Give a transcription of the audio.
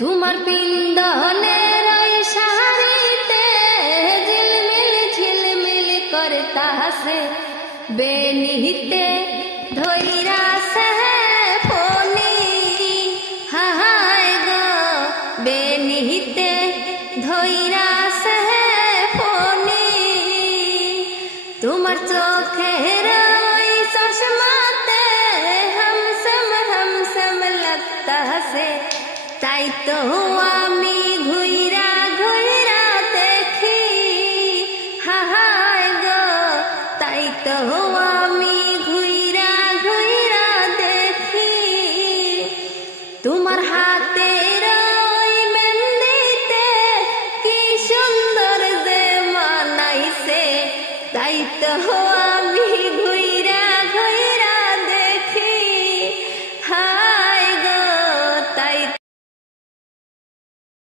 তোমার পিন্দনের ওই শাড়িতে ঝিলমিল ঝিলমিল করতাছে বেনিতে ধইরা সে ফনি হায় গো বেনিতে ধইরা সে ফনি তোমার চোখের ওই চশমাতে हमसम लगता से তাই তো আমি ঘুইরা ঘুইরা দেখি হায় গো তাই তো আমি ঘুইরা ঘুইরা দেখি তোমার হাতে